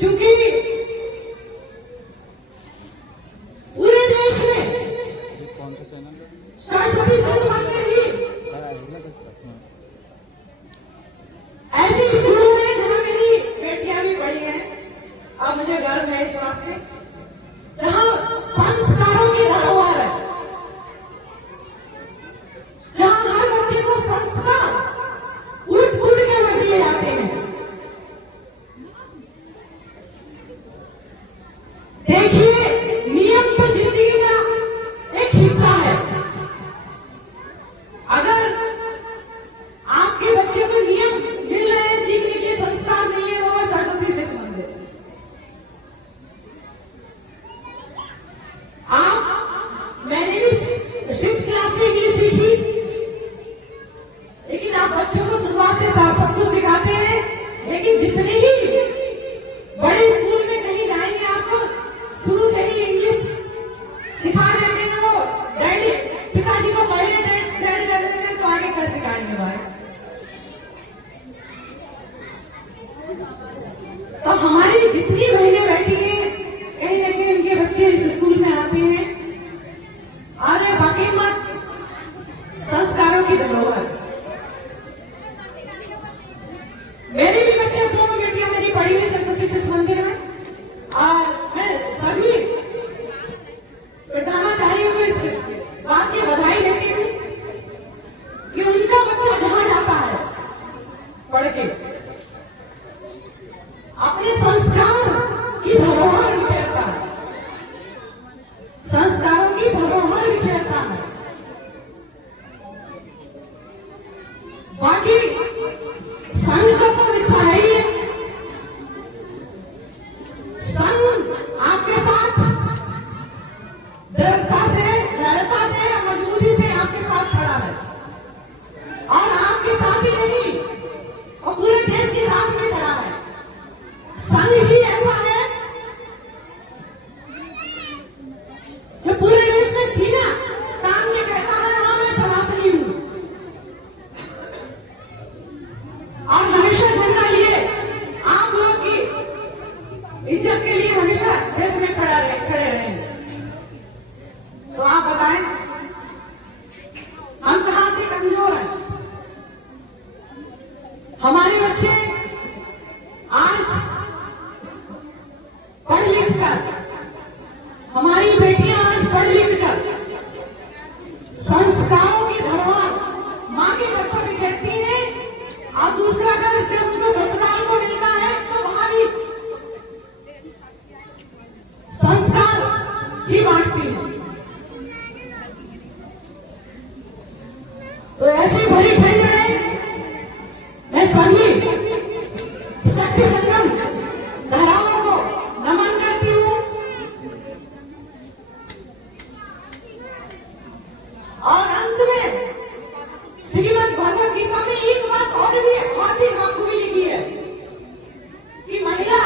क्योंकि पूरे देश में सरस्वती शिशु मंदिर ही ऐसे स्कूलों में जहां मेरी बेटियां भी पढ़ी हैं, और मुझे गर्व है इस बात से, जहां संस्कारों की धरोहर है, जहां हर बच्चे को संस्कार उड़ के भर दिए जाते हैं। देखिए, नियम तो जिंदगी का एक हिस्सा है। अगर आपके बच्चे को नियम मिल रहे हैं, सीखने के संस्कार मिल रहे, वो सरस्वती शिशु मंदिर। मैंने भी 6th क्लास से इंग्लिश सीखी, लेकिन आप बच्चों को शुरुआत से सब कुछ सिखाते हैं, लेकिन जितने ही बड़े स्कूल में कहीं जाएंगे आपको शुरू से ही इंग्लिश सिखा देते हैं। वो डैडी पिताजी को पहले डैडी कर देते हैं, तो आगे कर सिखाएंगे भाई। तो हमारी जितनी बहनें बैठी हैं, कहीं ना कहीं उनके बच्चे इस स्कूल में आते हैं, और बाकी मत संस्कारों की धरोहर। मेरे भी बच्चे, दोनों बेटियां मेरी पढ़ी हुई सरस्वती शिशु मंदिर में, और मैं सभी बताना चाह रही हूँ, इस बात की बधाई देती हूँ कि उनका बच्चा जहां जाता है पढ़ के अपने संस्कार की धरोहर बिखेरता है, संस्कारों की धरोहर बिखेरता है। बाकी संघ का तो हिस्सा है ही, संघ आपके साथ दृढ़ता से मजबूती से आपके साथ खड़ा है, और आपके साथ ही नहीं, और पूरे देश के साथ में खड़ा है। संघ ही ऐसा है जो पूरे देश में सीना तान के कहता है, हाँ मैं सनातनी हूं, और हमेशा झंडा लिए आप लोगों की इज्जत के लिए हमेशा देश में खड़े रहेंगे। तो आप बताएं, हम कहां से कमजोर हैं? हमारे बच्चे आज पढ़ लिख कर, हमारी बेटियां आज पढ़ लिख कर संस्कारों की धरोहर मां के घर पर बिखेरती है, और दूसरा घर जब उनको ससुराल को मिलता है तो वहां भी संस्कार ही बांटती है। तो ऐसी भरी ठंड में मैं सभी शक्ति संगम धाराओं को नमन करती हूँ, और अंत में श्रीमद् भगवद गीता में एक बात और भी बहुत ही खूबी लिखी है कि महिला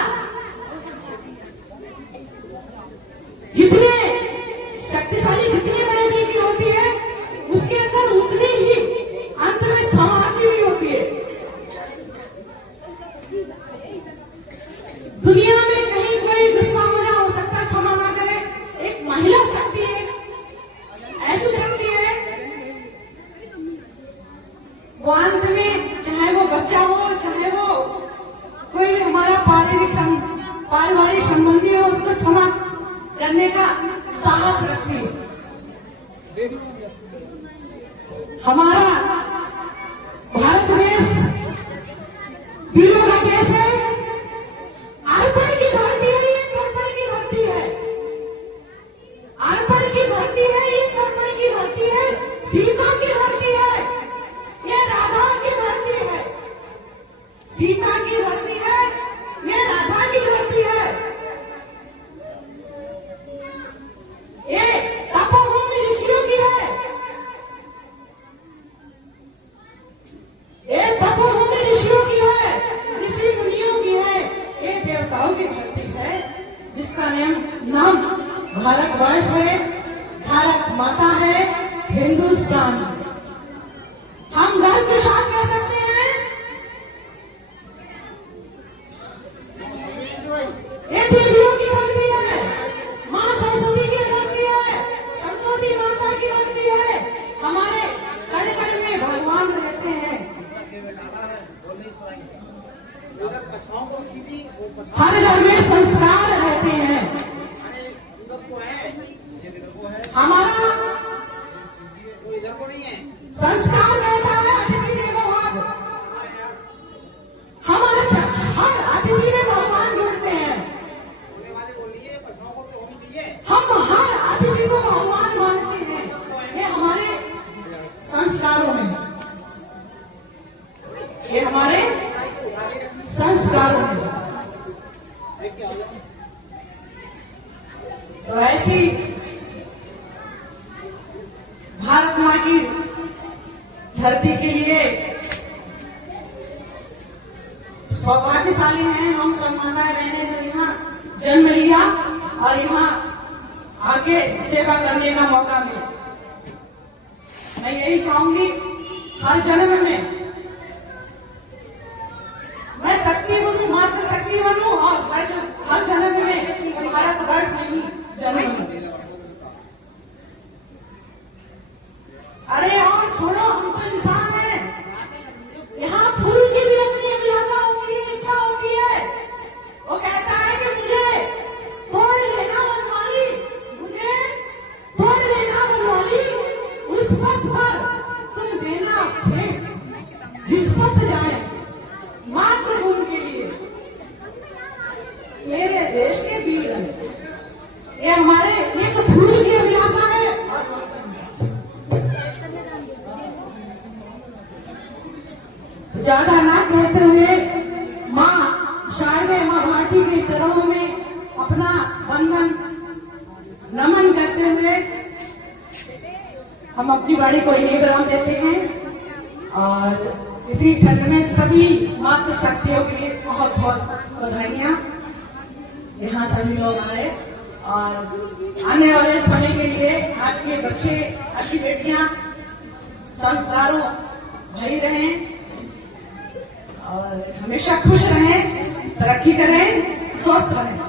जितने शक्तिशाली, जितने बड़े दिल की होती है, उसके अंदर उतनी ही अंत में क्षमा भी होती है। दुनिया में कहीं कोई गुस्सा हो सकता है, क्षमा ना करे, एक महिला शक्ति है, ऐसी शक्ति है, वो अंत में चाहे वो बच्चा हो, चाहे वो कोई हमारा पारिवारिक संबंधी हो, उसको क्षमा करने का साहस रखती है। हमारा भारत देश वीरों का देश है, अर्पण की धरती है, ये कर्पण की धरती है, अर्पण की धरती है, ये कर्पण की धरती है, सीता की धरती है, ये राधा की धरती है, सीता की धरती है, ये राधा की धरती है, ये तपोभूमि ऋषियों की है, ये तपोभूमि ऋषियों की है, ऋषि मुनियों की है, ये देवताओं की धरती है, जिसका नाम भारतवर्ष है, भारत माता है, हिंदुस्तान है। हम गर्व के साथ कह सकते हैं हर घर में संस्कार रहते हैं। हमारा संस्कार रहता है अतिथि देवो भव। हमारे हर अतिथि में भगवान जुड़ते हैं। हम हर अतिथि को भगवान मानते हैं। ये हमारे संस्कारों में, ये हमारे संस्कारों में। तो ऐसी भारत माँ की धरती के लिए सौभाग्यशाली हैं हम सब माताएं बहनें जो यहाँ जन्म लिया और यहाँ आगे सेवा करने का मौका मिला। मैं यही चाहूंगी हर जन्म में मैं शक्ति बनूं, मात्र शक्ति बनूं और हर जन्म में भारतवर्ष में ही जन्म लूं। अरे और छोड़ो, हम तो इंसान हैं। यहाँ फूल की भी अपनी अभिलाषा होती है, इच्छा होती है। वो कहता है कि मुझे तोड़ लेना बनवाली, मुझे तोड़ लेना बनवाली, उस पथ पर तुम देना फेंक जिस पथ जाए मात्र उनके लिए। मेरे देश के वीर हैं, ये हमारे, ये तो फूल की अभिलाषा है। ज्यादा ना कहते हुए माँ शारदे महामाती के चरणों में अपना वंदन नमन करते हुए हम अपनी वाणी को ये विराम देते हैं। और इतनी ठंड में सभी मातृ शक्तियों के लिए बहुत बहुत बधाइयाँ। यहाँ सभी लोग आए और आने वाले समय के लिए आपके बच्चे, आपकी बेटियां संस्कारों भरी रहें और हमेशा खुश रहें, तरक्की करें, स्वस्थ रहें।